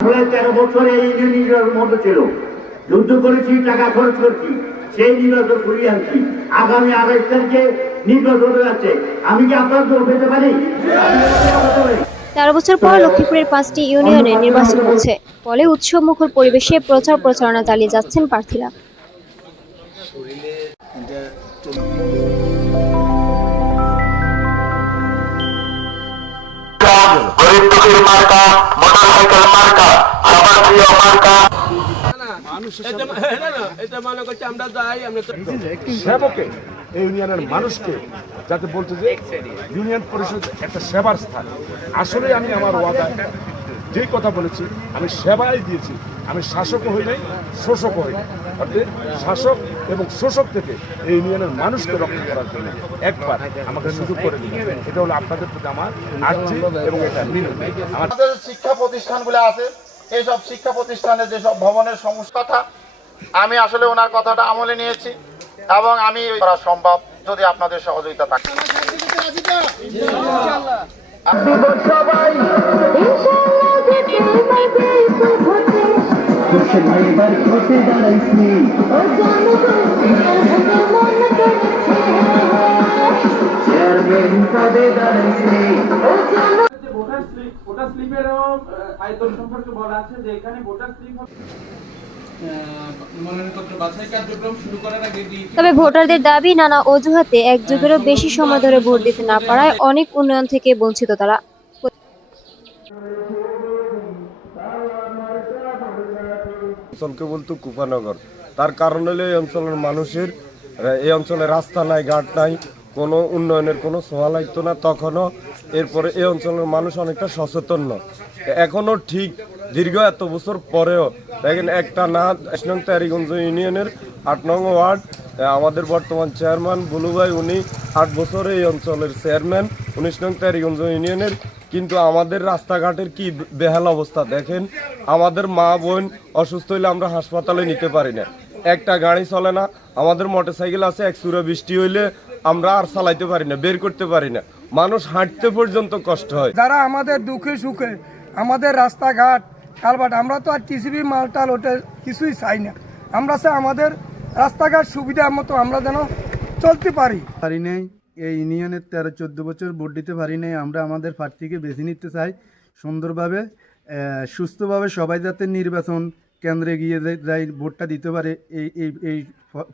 13 বছর এই নির্বাচন মতো ছিল, যুদ্ধ করেছি, টাকা খরচ করছি, সেই নির্বাচন ঘুরিয়ে আনছি। আগামী 28 তারিখে নির্বাচন হতে যাচ্ছে, আমি কি আপনার ভোট পেতে পারি? 13 বছর পর লক্ষ্মীপুরের 5টি ইউনিয়নে নির্বাচন হচ্ছে, ফলে উৎসবমুখর পরিবেশে প্রচার প্রচারণা চালিয়ে যাচ্ছেন প্রার্থীরা। ইউনিয়নের মানুষকে যাতে বলতে যে ইউনিয়ন পরিষদ একটা সেবার স্থান। আসলে আমি আমার ওয়াদায় যেই কথা বলেছি, আমি সেবাই দিয়েছি। আমি শাসকও হই নাই, শোষকও হই নাই। অর্থাৎ শাসক এবং শোষক থেকে এই ইউনিয়নের মানুষকে রক্ষা করার জন্য একবার আমাকে সুযোগ করে দিন। এটা হলো আপনাদের প্রতি আমার আর্জি এবং এটা মিনতি। আমাদের শিক্ষা প্রতিষ্ঠানগুলো আছে, এইসব শিক্ষা প্রতিষ্ঠানে যেসব ভবনের সমস্যা কথা আমি আসলে ওনার কথাটা আমলে নিয়েছি এবং আমি করা সম্ভব যদি আপনাদের সহযোগিতা থাকে। তবে ভোটারদের দাবি, নানা অজুহাতে এক যুগেরও বেশি সময় ধরে ভোট দিতে না পারায় অনেক উন্নয়ন থেকে বঞ্চিত তারা। অঞ্চলকে বলতো কুপানগর, তার কারণ হলো এই অঞ্চলের মানুষের, এই অঞ্চলে রাস্তা নাই, ঘাট নাই, কোনো উন্নয়নের কোনো ছোঁয়া লাগতো না তখনও। এরপরে এই অঞ্চলের মানুষ অনেকটা সচেতন, এখনো ঠিক দীর্ঘ এত বছর পরেও দেখেন একটা না ১ নং তেয়ারিগঞ্জ ইউনিয়নের ৮ নং ওয়ার্ড আমাদের বর্তমান চেয়ারম্যান বুলু ভাই, উনি ৮ বছর এই অঞ্চলের চেয়ারম্যান ১৯ নং তেয়ারিগঞ্জ ইউনিয়নের। কিন্তু আমাদের রাস্তাঘাটের কি বেহাল অবস্থা দেখেন। আমাদের মা বোন অসুস্থ হইলে আমরা হাসপাতালে নিতে পারি না, একটা গাড়ি চলে না। আমাদের মোটরসাইকেল আছে, এক চূড়া বৃষ্টি হইলে আমরা আর চালাইতে পারি না, বের করতে পারি না, মানুষ হাঁটতে পর্যন্ত কষ্ট হয়। যারা আমাদের দুঃখে সুখে আমাদের রাস্তাঘাট কালভার্ট, আমরা তো আর টিসিবি মালটাল ওটা কিছুই চাই না। আমরা চাই আমাদের রাস্তাঘাট সুবিধা মতো আমরা যেন চলতে পারি। নেই এই ইউনিয়নের 13-14 বছর ভোট দিতে পারি নাই। আমরা আমাদের প্রার্থীকে বেছে নিতে চাই সুন্দরভাবে, সুস্থভাবে, সবাই যাতে নির্বাচন কেন্দ্রে গিয়ে যাই ভোটটা দিতে পারে, এই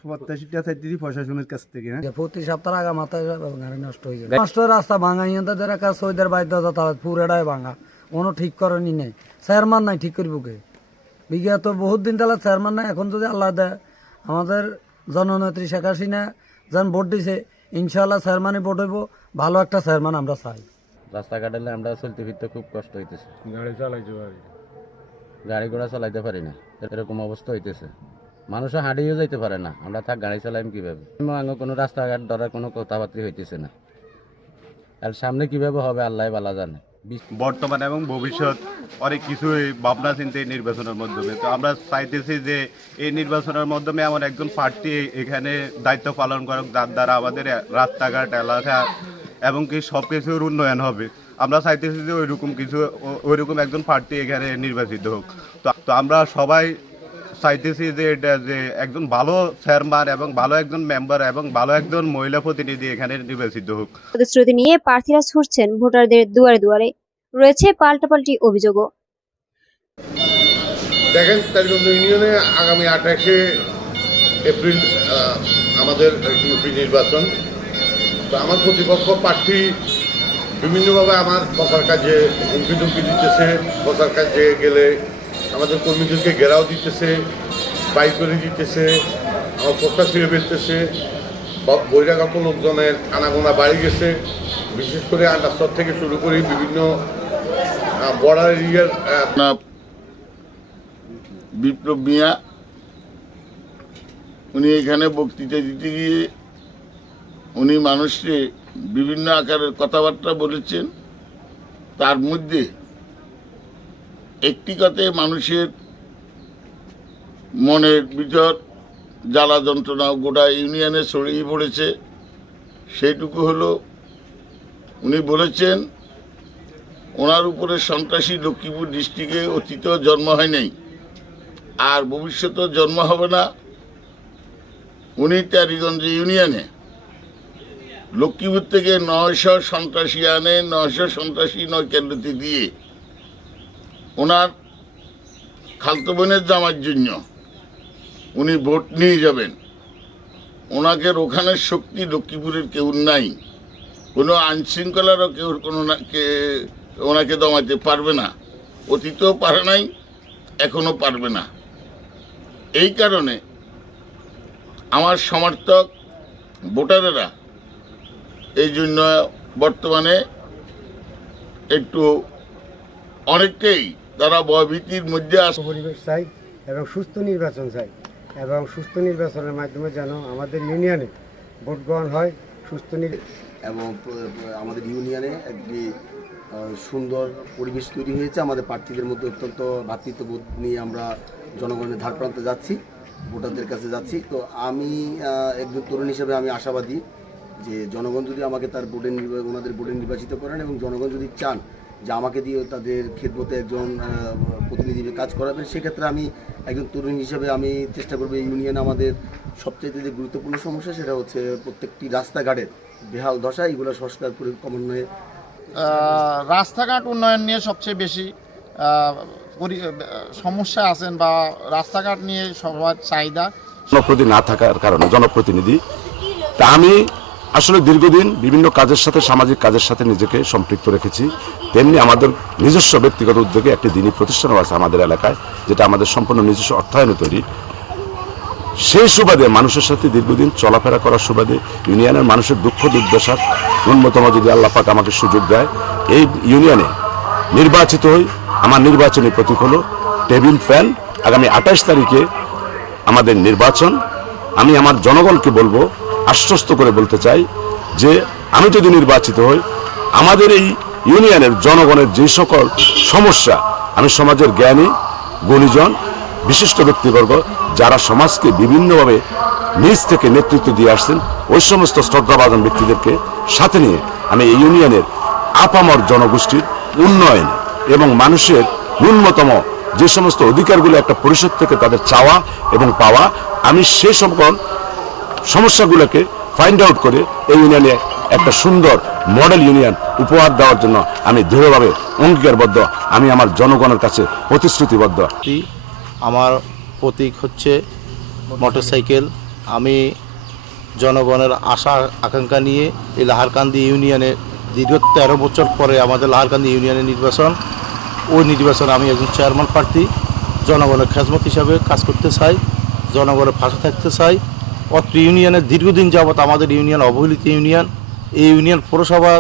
প্রত্যাশীটা চাইতে প্রশাসনের কাছ থেকে। প্রতি সপ্তাহ আগা মাথায় গাড়ি নষ্ট হয়ে যায়, নষ্ট রাস্তা ভাঙা, ইঁদের কাজ সৈদের বাড়িতে যাতায়াত পুরাটাই ভাঙা, কোনো ঠিক করেনি নেই, চেয়ারম্যান নাই ঠিক করবো কে? বিগত বহুত দিন তাহলে চেয়ারম্যান নাই। এখন যদি আল্লাহ দেয় আমাদের জননেত্রী শেখ হাসিনা যেন ভোট দিছে, ইনশাআল্লাহ চেয়ারম্যানই ভোট হইব, ভালো একটা চেয়ারম্যান আমরা চাই। রাস্তাঘাটে আমরা চলতে ফিরতে খুব কষ্ট হইতেছে, গাড়ি ঘোড়া চালাইতে পারি না, এরকম অবস্থা হইতেছে। মানুষও হাঁটিয়েও যাইতে পারে না, আমরা থাক গাড়ি চালাইম কিভাবে? কোনো রাস্তাঘাট ধরার কোনো কথাবার্তা হইতেছে না, আর সামনে কিভাবে হবে আল্লাহ ভালো জানে। বর্তমান এবং ভবিষ্যৎ অনেক কিছুই ভাবনা চিন্তা এই নির্বাচনের মাধ্যমে। তো আমরা চাইতেছি যে এই নির্বাচনের মাধ্যমে এমন একজন প্রার্থী এখানে দায়িত্ব পালন করুক যার দ্বারা আমাদের রাস্তাঘাট, এলাকা এবং কি সব কিছুর উন্নয়ন হবে। আমরা চাইতেছি যে ওইরকম একজন প্রার্থী এখানে নির্বাচিত হোক। তো আমরা সবাই চাইতেছি যে এটা যে একজন ভালো চেয়ারম্যান এবং ভালো একজন মেম্বার এবং ভালো একজন মহিলা প্রতিনিধি এখানে নির্বাচিত হোক। প্রতিশ্রুতি নিয়ে প্রার্থীরা ছুটছেন ভোটারদের দুয়ারে দুয়ারে, রয়েছে পাল্টাপাল্টি অভিযোগও। দেখেন, তেয়ারিগঞ্জ ইউনিয়নে আগামী 28শে এপ্রিল আমাদের ইউপি নির্বাচন। তো আমার প্রতিপক্ষ প্রার্থী বিভিন্নভাবে আমার প্রচার কাজে হুমকি টুমকি দিতেছে, প্রচার কাজে গেলে আমাদের কর্মীদেরকে ঘেরাও দিতেছে, বাইক করে দিতেছে, আমার পোস্টার ছিঁড়ে ফেলতেছে। বহিরাগত লোকজনের আনাগোনা বাড়ি গেছে, বিশেষ করে আন্ডারস্তর থেকে শুরু করে বিভিন্ন বর্ডার এরিয়ার। বিপ্লব মিয়া উনি এখানে বক্তৃতা দিতে গিয়ে উনি মানুষকে বিভিন্ন আকারের কথাবার্তা বলেছেন। তার মধ্যে একটি কথায় মানুষের মনের ভিতর জ্বালা যন্ত্রণা গোটা ইউনিয়নে ছড়িয়ে পড়েছে। সেইটুকু হলো উনি বলেছেন ওনার উপরে সন্ত্রাসী লক্ষ্মীপুর ডিস্ট্রিক্টে অতীতেও জন্ম হয় নাই, আর ভবিষ্যতেও জন্ম হবে না। উনি টালিগঞ্জ ইউনিয়নে লক্ষ্মীপুর থেকে 900 সন্ত্রাসী আনে, 900 সন্ত্রাসী 9 কেন্দ্রতে দিয়ে ওনার খালতো বোনের জামার জন্য উনি ভোট নিয়ে যাবেন। ওনাকে রোখানোর শক্তি লক্ষ্মীপুরের কেউ নাই, কোনো আইনশৃঙ্খলারও কেউ ওনাকে দমাতে পারবে না, অতীতেও পারে নাই, এখনো পারবে না। এই কারণে আমার সমর্থক ভোটারেরা এই জন্য বর্তমানে একটু অনেকটাই তারা ভয়ভীতির মধ্যে আছে। পরিবেশ চাই এবং সুস্থ নির্বাচন চাই, এবং সুস্থ নির্বাচনের মাধ্যমে যেন আমাদের ইউনিয়নে ভোট গ্রহণ হয় সুস্থ এবং আমাদের ইউনিয়নে একটি সুন্দর পরিবেশ তৈরি হয়েছে। আমাদের প্রার্থীদের মধ্যে অত্যন্ত ভ্রাতৃত্ববোধ নিয়ে আমরা জনগণের ধার প্রান্তে যাচ্ছি, ভোটারদের কাছে যাচ্ছি। তো আমি একজন তরুণ হিসেবে আমি আশাবাদী যে জনগণ যদি আমাকে তার ওনাদের বোর্ডে নির্বাচিত করেন এবং জনগণ যদি চান যে আমাকে দিয়ে তাদের খেদমতে একজন প্রতিনিধি কাজ করাবেন, সেক্ষেত্রে আমি একজন তরুণ হিসেবে আমি চেষ্টা করবো। এই ইউনিয়নে আমাদের সবচেয়ে যে গুরুত্বপূর্ণ সমস্যা সেটা হচ্ছে প্রত্যেকটি রাস্তাঘাটের বেহাল দশা, এগুলো সংস্কার করে ক্রমান্বয়ে রাস্তাঘাট উন্নয়ন নিয়ে সবচেয়ে বেশি সমস্যা আছেন, বা রাস্তাঘাট নিয়ে সবার চাহিদা। জনপ্রতিনিধি না থাকার কারণে জনপ্রতিনিধি তা আমি আসলে দীর্ঘদিন বিভিন্ন কাজের সাথে, সামাজিক কাজের সাথে নিজেকে সম্পৃক্ত রেখেছি। তেমনি আমাদের নিজস্ব ব্যক্তিগত উদ্যোগে একটি দিনী প্রতিষ্ঠানও আছে আমাদের এলাকায়, যেটা আমাদের সম্পূর্ণ নিজস্ব অর্থায়নে তৈরি। সেই সুবাদে মানুষের সাথে দীর্ঘদিন চলাফেরা করার সুবাদে ইউনিয়নের মানুষের দুঃখ দুর্দশার ন্যূনতম যদি আল্লাহ পাক আমাকে সুযোগ দেয়, এই ইউনিয়নে নির্বাচিত হই, আমার নির্বাচনী প্রতীক হলো টেবিল ফ্যান। আগামী 28 তারিখে আমাদের নির্বাচন। আমি আমার জনগণকে বলবো, আশ্বস্ত করে বলতে চাই যে আমি যদি নির্বাচিত হই, আমাদের এই ইউনিয়নের জনগণের যে সকল সমস্যা, আমি সমাজের জ্ঞানী গুণীজন বিশিষ্ট ব্যক্তিবর্গ যারা সমাজকে বিভিন্নভাবে নিজ থেকে নেতৃত্ব দিয়ে আসছেন, ওই সমস্ত শ্রদ্ধাভাজন ব্যক্তিদেরকে সাথে নিয়ে আমি এই ইউনিয়নের আপামর জনগোষ্ঠীর উন্নয়ন এবং মানুষের ন্যূনতম যে সমস্ত অধিকারগুলো একটা পরিষদ থেকে তাদের চাওয়া এবং পাওয়া, আমি সেই সকল সমস্যাগুলোকে ফাইন্ড আউট করে এই ইউনিয়নে একটা সুন্দর মডেল ইউনিয়ন উপহার দেওয়ার জন্য আমি দৃঢ়ভাবে অঙ্গীকারবদ্ধ, আমি আমার জনগণের কাছে প্রতিশ্রুতিবদ্ধ। আমার প্রতীক হচ্ছে মোটরসাইকেল। আমি জনগণের আশা আকাঙ্ক্ষা নিয়ে এই লাহারকান্দি ইউনিয়নে দীর্ঘ 13 বছর পরে আমাদের লাহারকান্দি ইউনিয়নের নির্বাচন, ওই নির্বাচনে আমি একজন চেয়ারম্যান প্রার্থী। জনগণের খেদমত হিসাবে কাজ করতে চাই, জনগণের পাশে থাকতে চাই। অত্র ইউনিয়নের দীর্ঘদিন যাবৎ আমাদের ইউনিয়ন অবহেলিত ইউনিয়ন। এই ইউনিয়ন পৌরসভা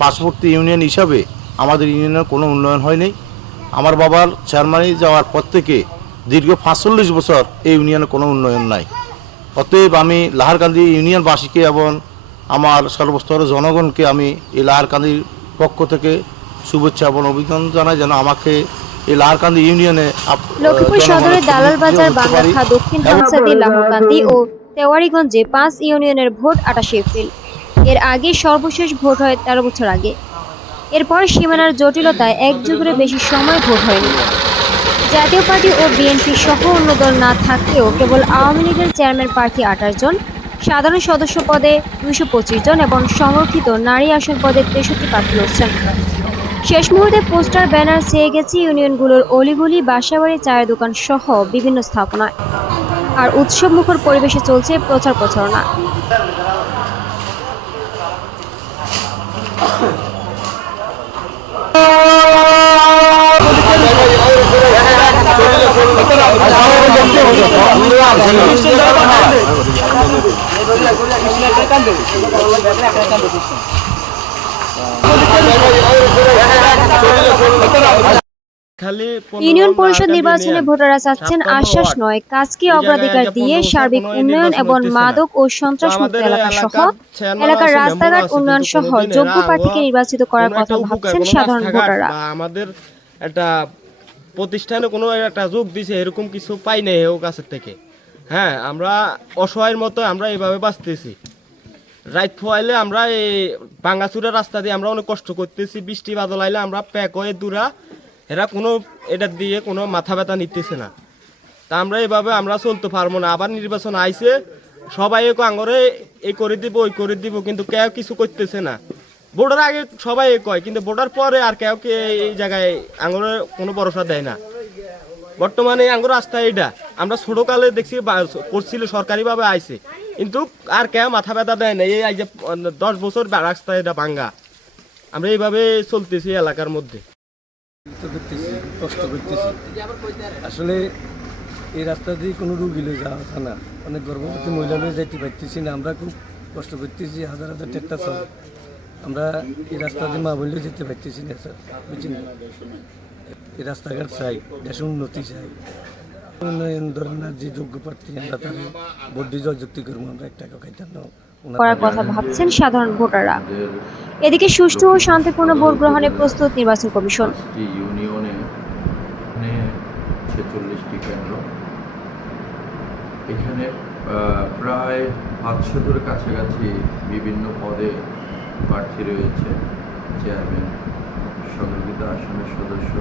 পার্শ্ববর্তী ইউনিয়ন হিসাবে আমাদের ইউনিয়নের কোনো উন্নয়ন হয়নি। আমার বাবার চেয়ারম্যানে যাওয়ার পর থেকে দীর্ঘ 45 বছর এই ইউনিয়নে কোনো উন্নয়ন নাই। অতএব আমি লাহারকান্দি ইউনিয়নবাসীকে এবং আমার সর্বস্তরের জনগণকে আমি এই লাহারকান্দির পক্ষ থেকে শুভেচ্ছা এবং অভিনন্দন জানাই, যেন আমাকে এই লাহারকান্দি ইউনিয়নে লক্ষ্মীপুর সদরের দালাল বাজার, বাংলাখা, দক্ষিণ হামসাদি, লাহকান্দি ও তেওয়ারিগঞ্জে 5 ইউনিয়নের ভোট 28 এপ্রিল। এর আগে সর্বশেষ ভোট হয় 13 বছর আগে। এরপর সীমানার জটিলতায় 1 যুগের বেশি সময় ভোট হয়নি। জাতীয় পার্টি ও বিএনপি সহ অন্য দল না থাকলেও কেবল আওয়ামী লীগের চেয়ারম্যান প্রার্থী 28 জন, সাধারণ সদস্য পদে 225 জন এবং সংরক্ষিত নারী আসন পদে 63 প্রার্থী লড়ছেন। শেষ মুহূর্তে পোস্টার, ব্যানার ছেয়ে গেছে ইউনিয়নগুলোর অলিগলি, বাসাবাড়ি, চায়ের দোকান সহ বিভিন্ন স্থাপনায়। আর উৎসব মুখর পরিবেশে চলছে প্রচার প্রচারণা। ইউনিয়ন পরিষদ নির্বাচনে ভোটাররা চাচ্ছেন আশ্বাস নয়, কাজকে অগ্রাধিকার দিয়ে সার্বিক উন্নয়ন এবং মাদক ও সন্ত্রাসমুক্ত এলাকা সহ এলাকার রাস্তাঘাট উন্নয়ন সহ যোগ্য প্রার্থীকে নির্বাচিত করার কথা ভাবছেন সাধারণ ভোটাররা। আমাদের একটা প্রতিষ্ঠানে কোনো একটা যোগ দিছে এরকম কিছু পাই নাই ও কাছের থেকে। হ্যাঁ, আমরা অসহায়ের মতো আমরা এইভাবে বাঁচতেছি। রাত ফোয়াইলে আমরা এই ভাঙাচুরা রাস্তা দিয়ে আমরা অনেক কষ্ট করতেছি, বৃষ্টি বাদল আইলে আমরা প্যাক হয়ে দূরা, এরা কোনো এটার দিয়ে কোনো মাথা ব্যথা নিতেছে না। তা আমরা এভাবে আমরা চলতে পারবো না। আবার নির্বাচন আইছে, সবাই আঙরে এই করে দিব ওই করে দিব, কিন্তু কেউ কিছু করতেছে না। ভোটার আগে সবাই কয়, কিন্তু ভোটার পরে আর কেউ এই জায়গায় আঙরে কোনো ভরসা দেয় না। বর্তমানে আঙ্গুর রাস্তা এইটা আমরা ছোটকালে দেখছি করছিল, সরকারিভাবে আইছে, কিন্তু আর কেউ মাথা ব্যথা দেয় না। এই যে 10 বছর রাস্তা এটা ভাঙ্গা, আমরা এইভাবে চলতেছি এলাকার মধ্যে। কষ্ট করতেছি আসলে এই রাস্তা দিয়ে কোনো রুগী লয়ে যাওয়া যায় না, অনেক গর্ভবতী মহিলা লয়ে যাইতে পারতেছি না। আমরা খুব কষ্ট করতেছি, হাজার হাজার ট্রাক্টর চলে, আমরা এই রাস্তা দিয়ে মা বললেও যেতে পারতেছি না স্যার, বুঝছেন? এই রাস্তাঘাট চাই, দেশের উন্নতি চাই, উন্নয়ন ধরেন না যে যোগ্য প্রার্থী আমরা তাদের ভোট দিয়ে জয়যুক্তি করবো, আমরা 1 টাকা খাইতাম না করার কথা ভাবছেন সাধারণ ভোটাররা। এদিকে সুষ্ঠু ও শান্তিপূর্ণ ভোট গ্রহণে প্রস্তুত নির্বাচন কমিশন। ইউনিয়নে 46টি কেন্দ্র, এখানে প্রায় 500-এর কাছাকাছি বিভিন্ন পদে প্রার্থী রয়েছে। চেয়ারম্যান, সংরক্ষিত আসনের সদস্য,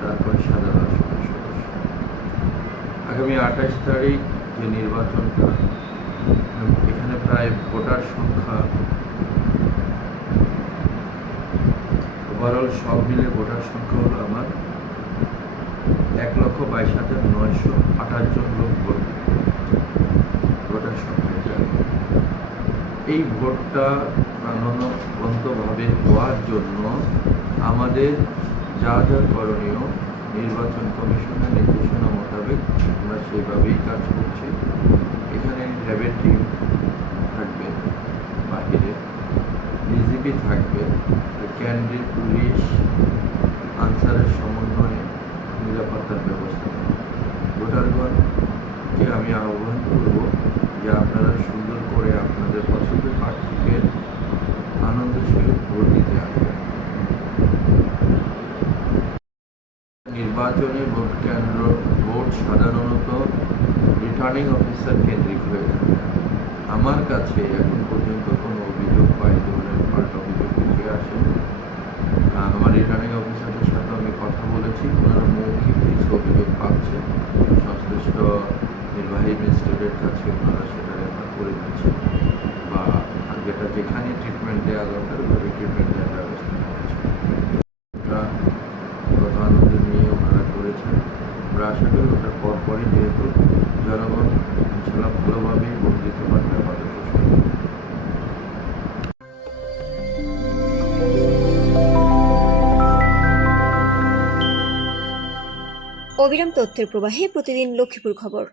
তারপর সাধারণ আসনের সদস্য। আগামী 28 তারিখ যে নির্বাচনটা, এখানে প্রায় ভোটার সংখ্যা ওভারঅল সব মিলে ভোটার সংখ্যা হলো আমার 1,22,928 লোক ভোট, ভোটার সংখ্যা এটা। এই ভোটটা প্রাণবন্তভাবে হওয়ার জন্য আমাদের যা যা করণীয় নির্বাচন কমিশনের নির্দেশনা মোতাবেক আমরা সেইভাবেই কাজ করছি। এখানে র্যাবের টিম থাকবে, বাহিরে বিজিবি থাকবে, ক্যান্ডিডেট, পুলিশ, আনসারের সমন্বয়ে নিরাপত্তার ব্যবস্থা থাকবে। ভোটারগণকে আমি আহ্বান করব যে আপনারা সুন্দর করে আপনাদের পছন্দের প্রার্থীকে আনন্দের সহিত ভোট দিতে আসবেন। নির্বাচনী ভোট কেন্দ্র ভোট সাধারণত রিটার্নিং অফিসার কেন্দ্রিক হয়ে থাকে। আমার কাছে এখন পর্যন্ত কোনো অভিযোগ বা এই ধরনের পাল্টা অভিযোগ কিছুই আসেনি। আমার রিটার্নিং অফিসারদের সাথে আমি কথা বলেছি, ওনারা মৌখিক কিছু অভিযোগ পাচ্ছে, সংশ্লিষ্ট নির্বাহী ম্যাজিস্ট্রেটের কাছে ওনারা সেটা রেফার করে দিচ্ছে, বা যেটা যেখানে ট্রিটমেন্ট দেওয়া দরকার ওইভাবে ট্রিটমেন্ট দেওয়ার ব্যবস্থা করেছে। গত আনন্দ নিয়ে ওনারা করেছেন। আমরা আশা করি ওটার পরপরই যেহেতু জনগণ ইনশাল্লাহ ভালোভাবেই ভোট দিতে পারবে আমাদের। অবিরাম তথ্যের প্রবাহে প্রতিদিন লক্ষ্মীপুর খবর।